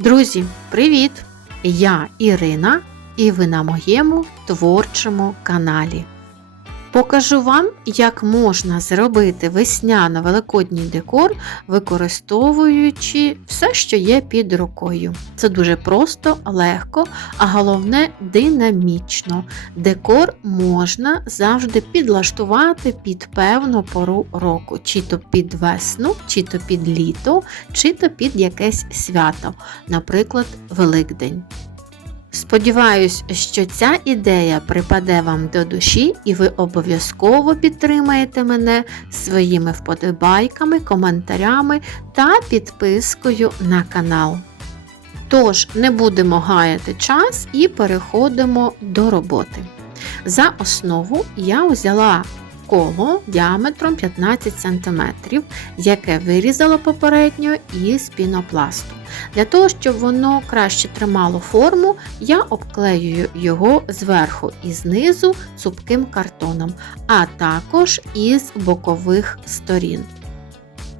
Друзі, привіт! Я Ірина, і ви на моєму творчому каналі. Покажу вам, як можна зробити весняно-великодній декор, використовуючи все, що є під рукою. Це дуже просто, легко, а головне динамічно. Декор можна завжди підлаштувати під певну пору року, чи то під весну, чи то під літо, чи то під якесь свято, наприклад, Великдень. Сподіваюсь, що ця ідея припаде вам до душі і ви обов'язково підтримаєте мене своїми вподобайками, коментарями та підпискою на канал. Тож, не будемо гаяти час і переходимо до роботи. За основу я взяла коло діаметром 15 см, яке вирізала попередньо із пінопласту. Для того, щоб воно краще тримало форму, я обклеюю його зверху і знизу цупким картоном, а також із бокових сторін.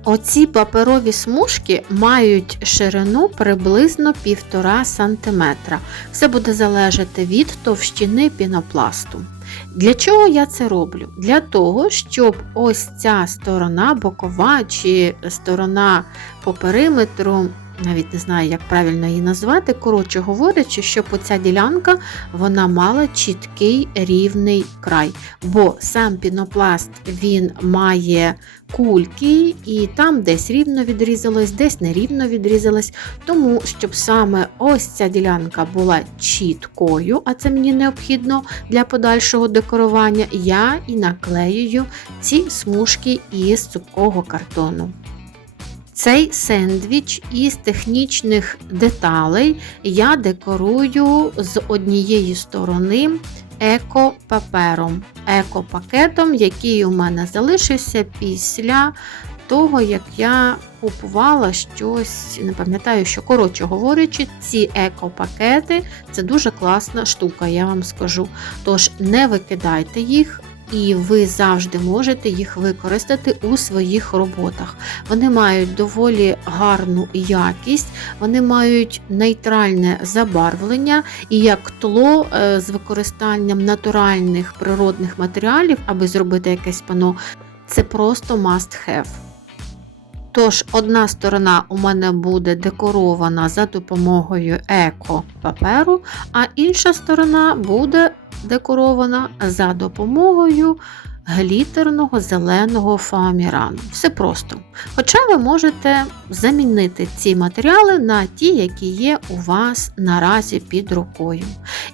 Оці паперові смужки мають ширину приблизно 1,5 см. Все буде залежати від товщини пінопласту. Для чого я це роблю? Для того, щоб ось ця сторона бокова чи сторона по периметру навіть не знаю, як правильно її назвати, коротше говорячи, щоб оця ділянка вона мала чіткий рівний край. Бо сам пінопласт він має кульки, і там десь рівно відрізалось, десь нерівно відрізалось. Тому, щоб саме ось ця ділянка була чіткою, а це мені необхідно для подальшого декорування, я і наклеюю ці смужки із цупкого картону. Цей сендвіч із технічних деталей я декорую з однієї сторони еко-папером, еко-пакетом, який у мене залишився після того, як я купувала щось, не пам'ятаю, що, коротше говорячи, ці еко-пакети це дуже класна штука, я вам скажу. Тож не викидайте їх, і ви завжди можете їх використати у своїх роботах. Вони мають доволі гарну якість, вони мають нейтральне забарвлення і як тло е, з використанням натуральних природних матеріалів, аби зробити якесь пано, це просто must have. Тож, одна сторона у мене буде декорована за допомогою еко-паперу, а інша сторона буде декорована за допомогою глітерного зеленого фоамірану. Все просто. Хоча ви можете замінити ці матеріали на ті, які є у вас наразі під рукою.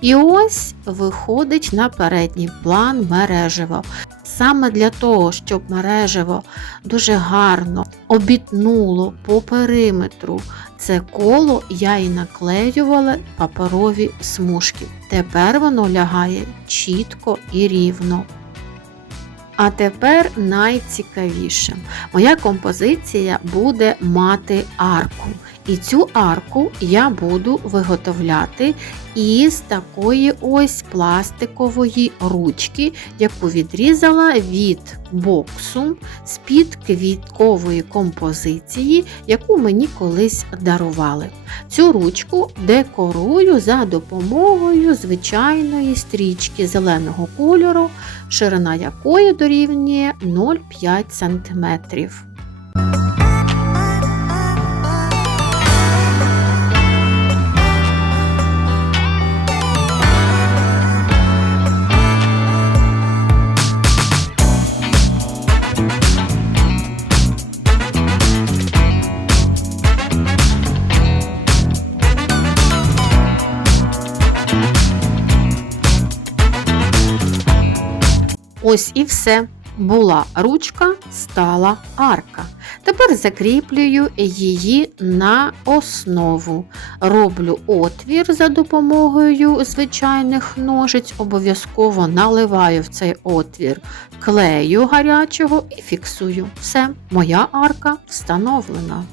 І ось виходить на передній план мережево. Саме для того, щоб мережево дуже гарно обітнуло по периметру це коло, я і наклеювала паперові смужки. Тепер воно лягає чітко і рівно. А тепер найцікавіше. Моя композиція буде мати арку. І цю арку я буду виготовляти із такої ось пластикової ручки, яку відрізала від боксу з-під квіткової композиції, яку мені колись дарували. Цю ручку декорую за допомогою звичайної стрічки зеленого кольору, ширина якої дорівнює 0,5 см. Ось і все. Була ручка, стала арка. Тепер закріплюю її на основу. Роблю отвір за допомогою звичайних ножиць, обов'язково наливаю в цей отвір клею гарячого і фіксую. Все, моя арка встановлена.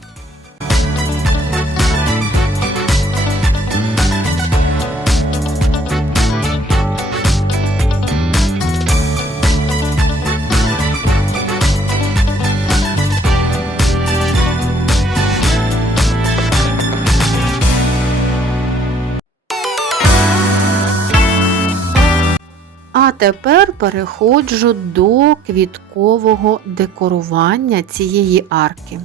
Тепер переходжу до квіткового декорування цієї арки.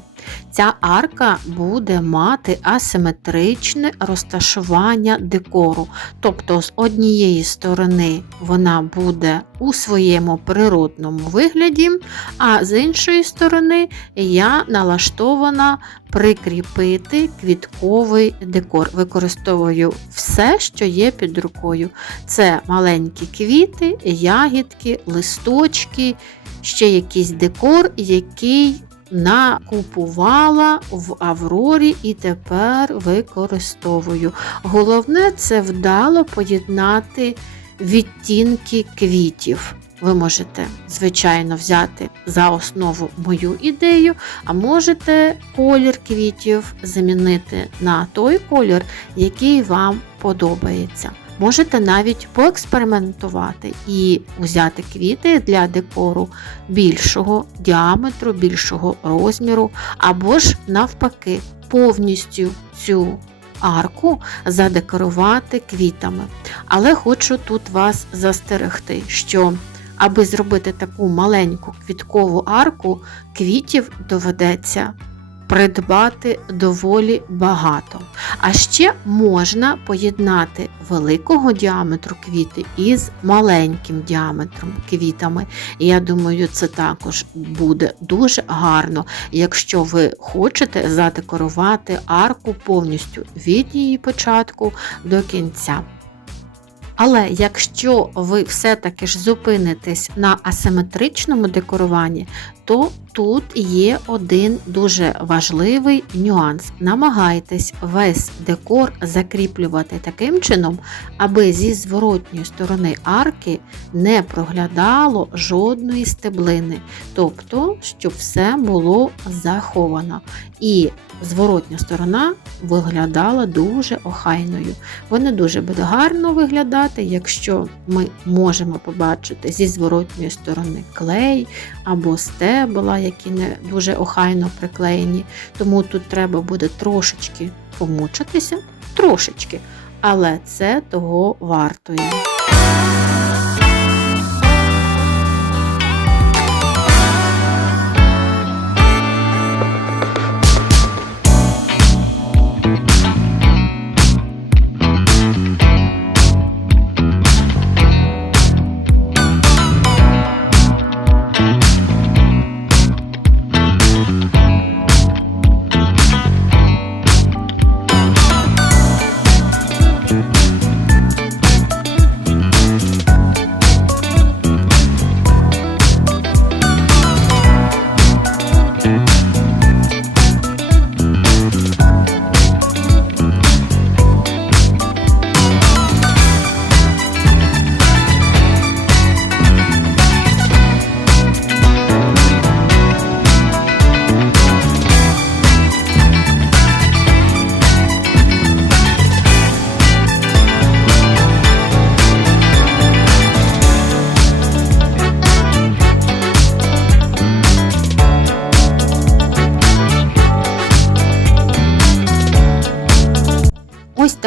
Ця арка буде мати асиметричне розташування декору. Тобто, з однієї сторони вона буде у своєму природному вигляді, а з іншої сторони я налаштована прикріпити квітковий декор. Використовую все, що є під рукою. Це маленькі квіти, ягідки, листочки, ще якийсь декор, який накупувала в Аврорі і тепер використовую. Головне це вдало поєднати відтінки квітів. Ви можете, звичайно, взяти за основу мою ідею, а можете колір квітів замінити на той колір, який вам подобається. Можете навіть поекспериментувати і взяти квіти для декору більшого діаметру, більшого розміру, або ж навпаки, повністю цю арку задекорувати квітами. Але хочу тут вас застерегти, що аби зробити таку маленьку квіткову арку, квітів доведеться придбати доволі багато. А ще можна поєднати великого діаметру квіти із маленьким діаметром квітами. Я думаю, це також буде дуже гарно, якщо ви хочете задекорувати арку повністю від її початку до кінця. Але якщо ви все-таки ж зупинитесь на асиметричному декоруванні, то тут є один дуже важливий нюанс. Намагайтесь весь декор закріплювати таким чином, аби зі зворотньої сторони арки не проглядало жодної стеблини, тобто, щоб все було заховано. І зворотня сторона виглядала дуже охайною. Вони дуже буде гарно виглядати, якщо ми можемо побачити зі зворотньої сторони клей або стебла, які не дуже охайно приклеєні. Тому тут треба буде трошечки помучитися, трошечки, але це того вартує.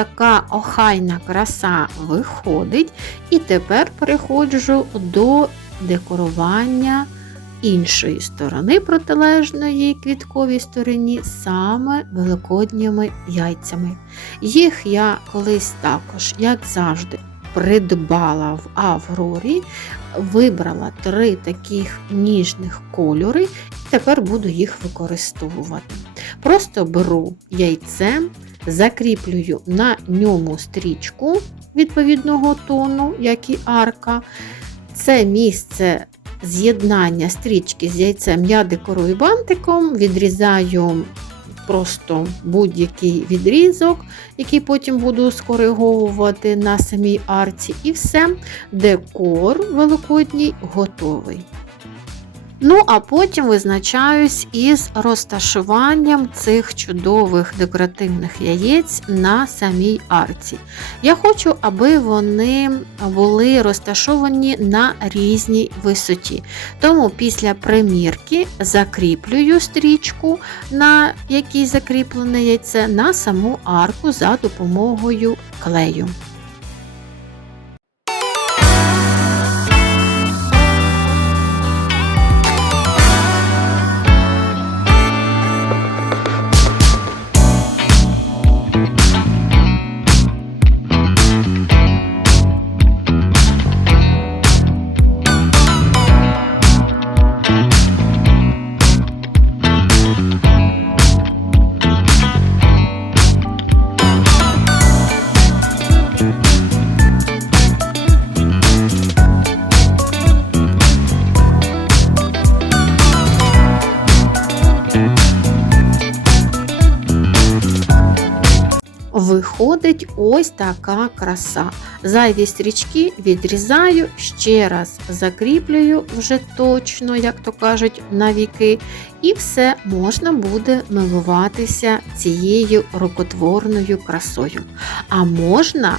Така охайна краса виходить. І тепер переходжу до декорування іншої сторони протилежної квітковій стороні, саме великодніми яйцями. Їх я колись також, як завжди, придбала в Аврорі, вибрала три таких ніжних кольори, і тепер буду їх використовувати. Просто беру яйце, закріплюю на ньому стрічку відповідного тону, як і арка. Це місце з'єднання стрічки з яйцем я декорую бантиком, відрізаю просто будь-який відрізок, який потім буду скориговувати на самій арці, і все, декор великодній готовий. Ну, а потім визначаюсь із розташуванням цих чудових декоративних яєць на самій арці. Я хочу, аби вони були розташовані на різній висоті. Тому після примірки закріплюю стрічку, на якій закріплене яйце, на саму арку за допомогою клею. Виходить ось така краса. Зайві стрічки відрізаю, ще раз закріплюю вже точно, як то кажуть, на віки, і все можна буде милуватися цією рукотворною красою. А можна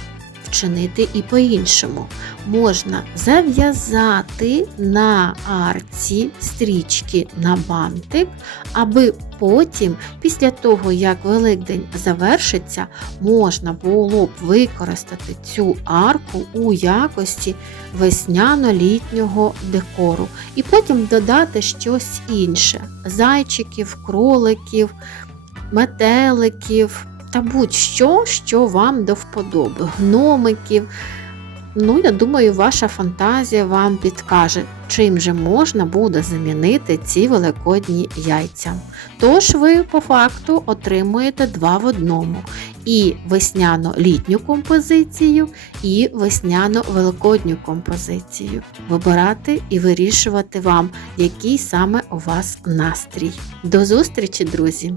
вчинити і по-іншому. Можна зав'язати на арці стрічки на бантик, аби потім, після того, як Великдень завершиться, можна було б використати цю арку у якості весняно-літнього декору. І потім додати щось інше: зайчиків, кроликів, метеликів та будь-що, що вам до вподоби, гномиків. Ну, я думаю, ваша фантазія вам підкаже, чим же можна буде замінити ці великодні яйця. Тож ви по факту отримуєте два в одному: і весняно-літню композицію, і весняно-великодню композицію. Вибирати і вирішувати вам, який саме у вас настрій. До зустрічі, друзі!